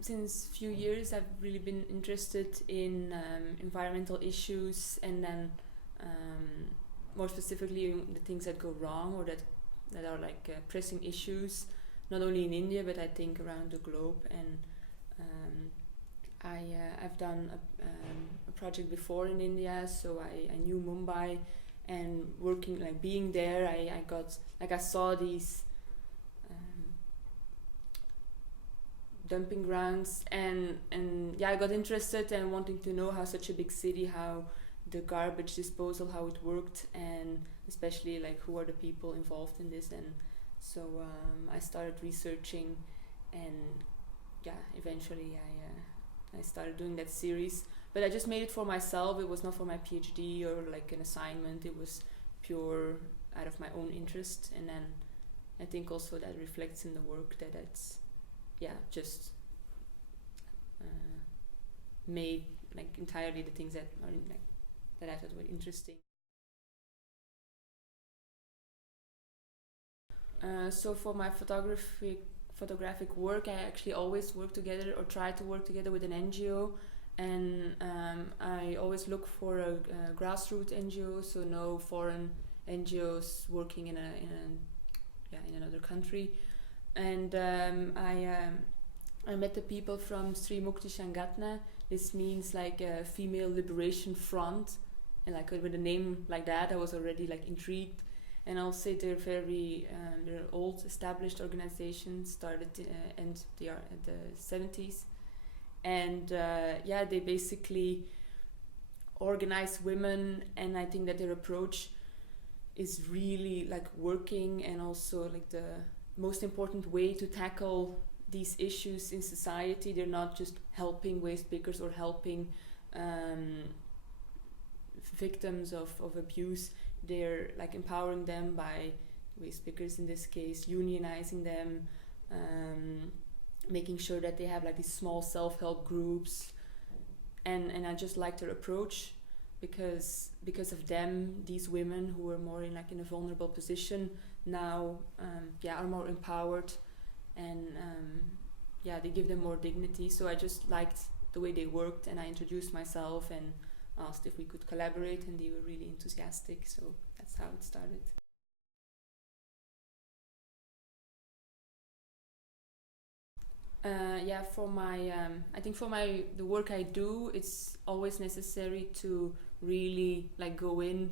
Since few years I've really been interested in environmental issues, and then more specifically the things that go wrong or that are like pressing issues, not only in India but I think around the globe. And I've done a project before in India, so I knew Mumbai, and working like being there, I got like I saw these dumping grounds, and yeah, I got interested and wanting to know how such a big city, how the garbage disposal, how it worked, and especially like who are the people involved in this. And so I started researching, and yeah, eventually I started doing that series. But I just made it for myself. It was not for my PhD or like an assignment. It was pure out of my own interest. And then I think also that reflects in the work that it's just made like entirely the things that are like that I thought were interesting. So for my photographic work, I actually always work together or try to work together with an NGO, and I always look for a grassroots NGO, so no foreign NGOs working in another country. And I met the people from Sri Mukti Shangatna. This means like a female liberation front, and like with a name like that, I was already like intrigued. And I'll say they're very they're old established organization, started and they are at the 70s, and they basically organize women, and I think that their approach is really like working, and also like the most important way to tackle these issues in society. They're not just helping waste pickers or helping victims of abuse. They're like empowering them by waste pickers in this case, unionizing them, making sure that they have like these small self-help groups, and I just like their approach, because of them, these women who are more in a vulnerable position now are more empowered, and they give them more dignity. So I just liked the way they worked, and I introduced myself and asked if we could collaborate, and they were really enthusiastic, so that's how it started. For my I think for my the work I do, it's always necessary to really like go in.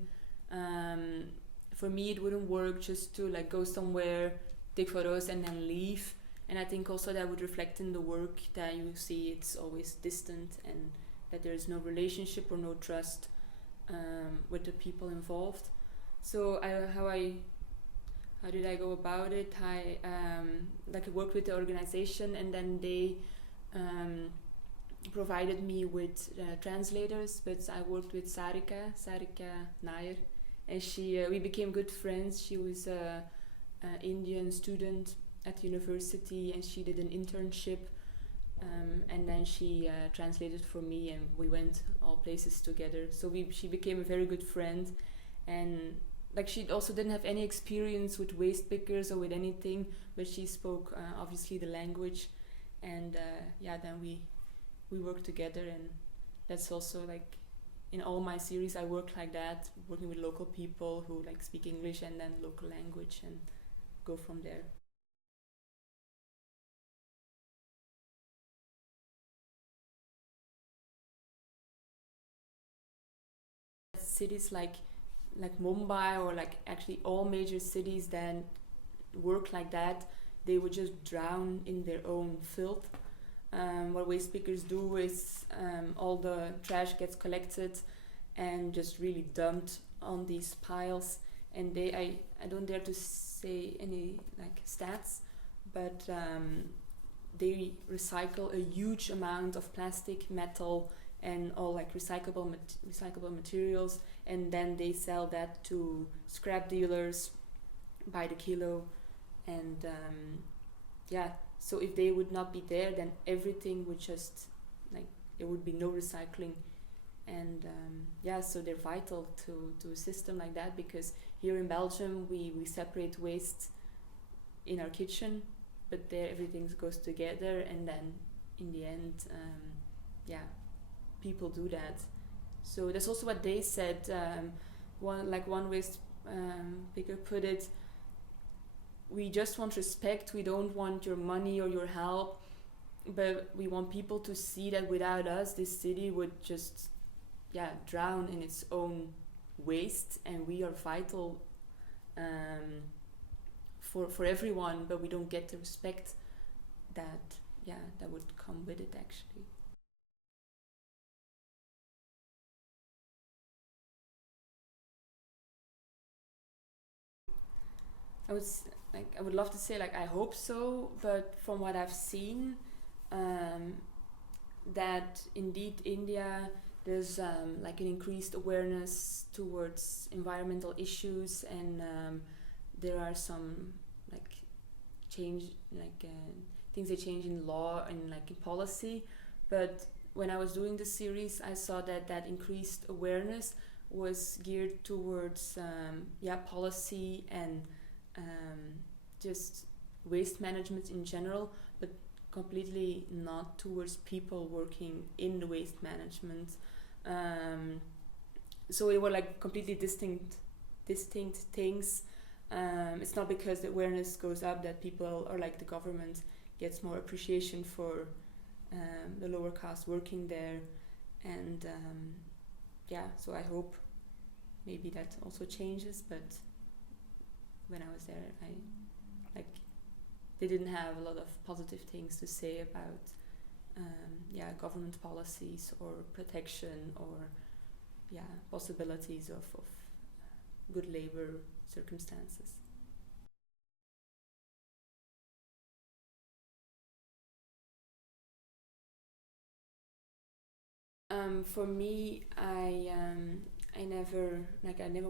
For me, it wouldn't work just to like go somewhere, take photos, and then leave. And I think also that would reflect in the work, that you see it's always distant, and that there is no relationship or no trust with the people involved. So how did I go about it? I worked with the organization, and then they provided me with translators. But I worked with Sarika Nair, and we became good friends. She was a Indian student at university, and she did an internship, and then she translated for me, and we went all places together. So she became a very good friend, and like she also didn't have any experience with waste pickers or with anything, but she spoke obviously the language, and then we worked together. And that's also like in all my series I work like that, working with local people who like speak English and then local language, and go from there. Cities like Mumbai, or like actually all major cities that work like that, they would just drown in their own filth. What waste pickers do is all the trash gets collected and just really dumped on these piles. And I don't dare to say any like stats, but they recycle a huge amount of plastic, metal, and all like recyclable materials, and then they sell that to scrap dealers by the kilo. And so if they would not be there, then everything would just like there would be no recycling. And so they're vital to a system like that, because here in Belgium we separate waste in our kitchen, but there everything goes together, and then in the end, people do that. So that's also what they said. One waste picker put it, we just want respect, we don't want your money or your help, but we want people to see that without us this city would just drown in its own waste, and we are vital for everyone, but we don't get the respect that would come with it actually. I would love to say I hope so, but from what I've seen, that indeed India, there's an increased awareness towards environmental issues, and there are some change things they change in law and in policy. But when I was doing the series, I saw that increased awareness was geared towards policy and just waste management in general, but completely not towards people working in the waste management. So it were completely distinct things. It's not because the awareness goes up that people or the government gets more appreciation for the lower caste working there, and so I hope maybe that also changes. But when I was there, they didn't have a lot of positive things to say about government policies or protection or possibilities of good labor circumstances. For me, I never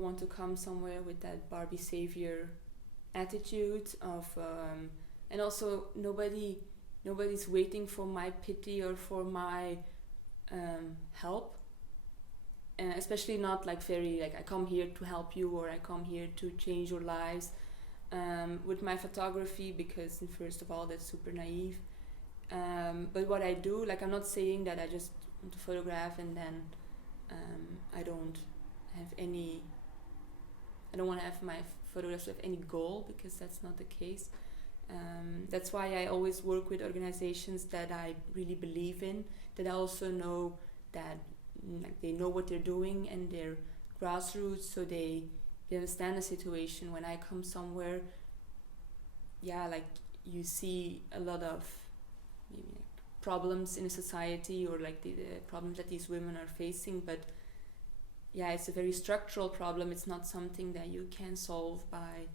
want to come somewhere with that Barbie savior attitude of and also nobody's waiting for my pity or for my help, especially not very I come here to help you or I come here to change your lives with my photography, because first of all that's super naive, but what I do, I'm not saying that I just want to photograph and then I don't want to have my photographs with any goal, because that's not the case. That's why I always work with organizations that I really believe in, that I also know that they know what they're doing and they're grassroots, so they understand the situation. When I come somewhere, you see a lot of maybe problems in a society, or the problems that these women are facing, but it's a very structural problem. It's not something that you can solve by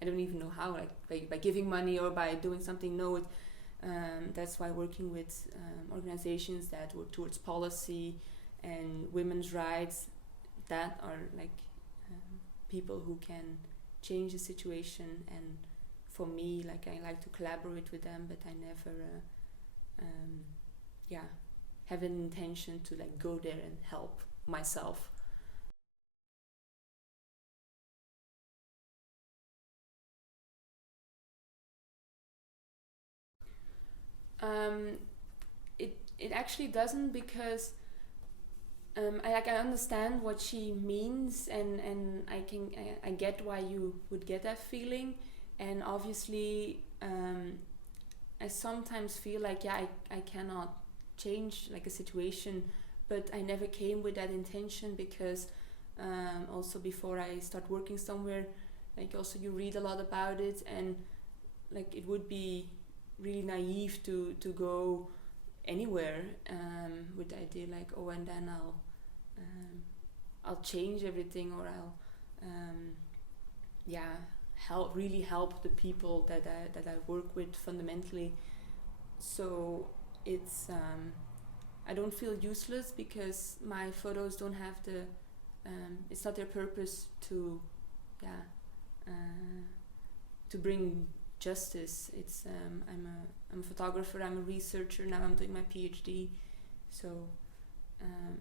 I don't even know how, by giving money or by doing something. No, that's why working with organizations that work towards policy and women's rights, that are people who can change the situation. And for me, I like to collaborate with them, but I never have an intention to go there and help myself. It actually doesn't, because I understand what she means, and I get why you would get that feeling, and obviously I sometimes feel I cannot change a situation, but I never came with that intention, because also before I start working somewhere, also you read a lot about it, and it would be really naive to go anywhere with the idea and then I'll change everything, or I'll really help the people that I work with fundamentally. So it's I don't feel useless, because my photos don't have it's not their purpose to bring justice. It's I'm a photographer, I'm a researcher, now I'm doing my PhD, so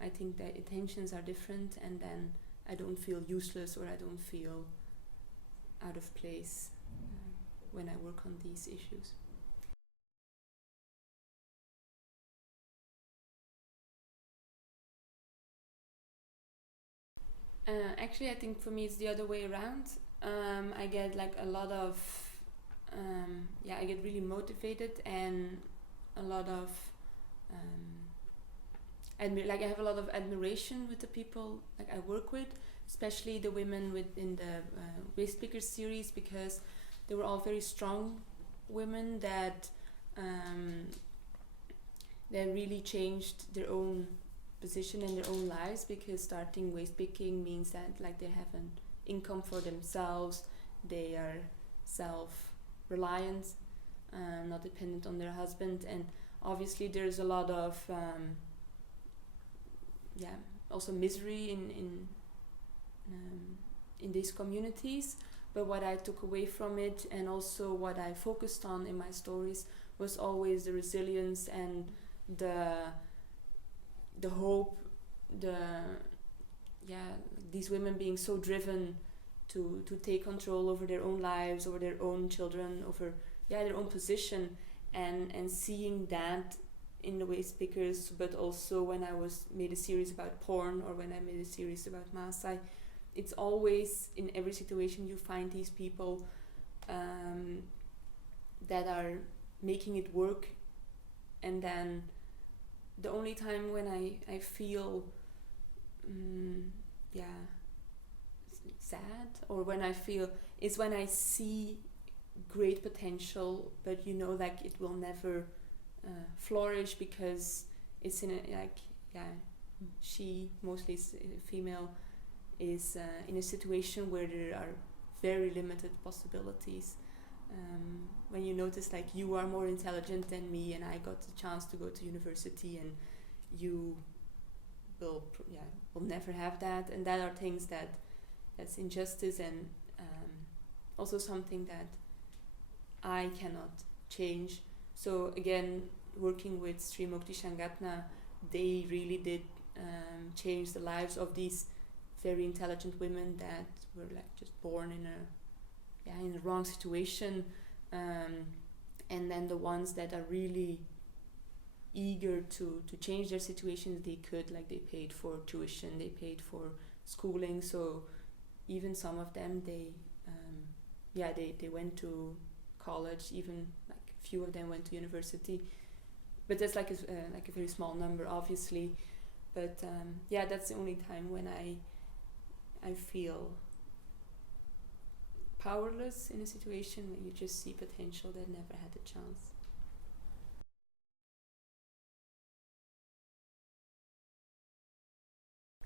I think that intentions are different, and then I don't feel useless, or I don't feel out of place when I work on these issues. Actually, I think for me it's the other way around. I get like a lot of, I get really motivated and a lot of, I have a lot of admiration with the people like I work with, especially the women within the Waste Pickers series, because they were all very strong women that really changed their own position in their own lives, because starting waste picking means that like they have an income for themselves, they are self-reliant, not dependent on their husband, and obviously there's a lot of also misery in these communities. But what I took away from it, and also what I focused on in my stories, was always the resilience and the hope, these women being so driven to take control over their own lives, over their own children, over their own position, and seeing that in the waste pickers, but also when I made a series about porn, or when I made a series about Maasai, it's always in every situation you find these people that are making it work. And then the only time when I feel sad, or when I feel, is when I see great potential, but like it will never flourish, because it's in a she, mostly female, is in a situation where there are very limited possibilities. When you notice like you are more intelligent than me, and I got the chance to go to university, and you will never have that, and that are things that's injustice, and also something that I cannot change. So again, working with Sri Mukti Shangatna, they really did change the lives of these very intelligent women that were like just born in the wrong situation, and then the ones that are really eager to change their situations, they paid for tuition, they paid for schooling. So even some of them, they went to college, even like a few of them went to university, but that's like a very small number, obviously. But that's the only time when I feel powerless in a situation, when you just see potential that never had a chance.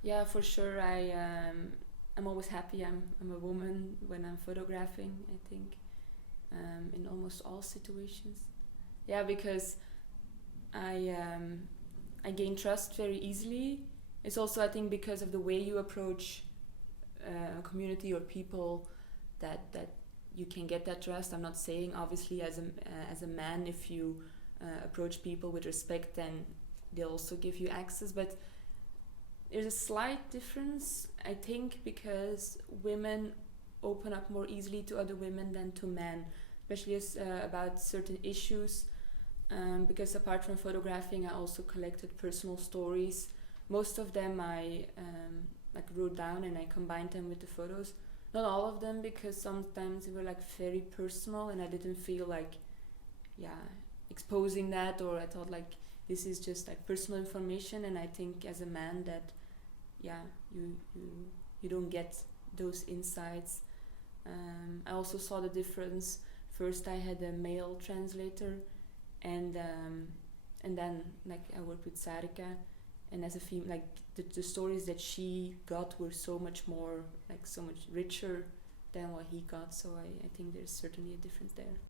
Yeah, for sure. I'm always happy I'm a woman when I'm photographing, I think, in almost all situations. Yeah, because I gain trust very easily. It's also, I think, because of the way you approach a community or people, that you can get that trust. I'm not saying, obviously, as a man, if you approach people with respect, then they'll also give you access. But there's a slight difference, I think, because women open up more easily to other women than to men, especially about certain issues. Because apart from photographing, I also collected personal stories. Most of them I wrote down, and I combined them with the photos. Not all of them, because sometimes they were like very personal, and I didn't feel like exposing that, or I thought like this is just like personal information, and I think as a man that you don't get those insights. I also saw the difference. First I had a male translator, and then like I worked with Sarika, and as a female, like the stories that she got were so much more, like so much richer than what he got. So I think there's certainly a difference there.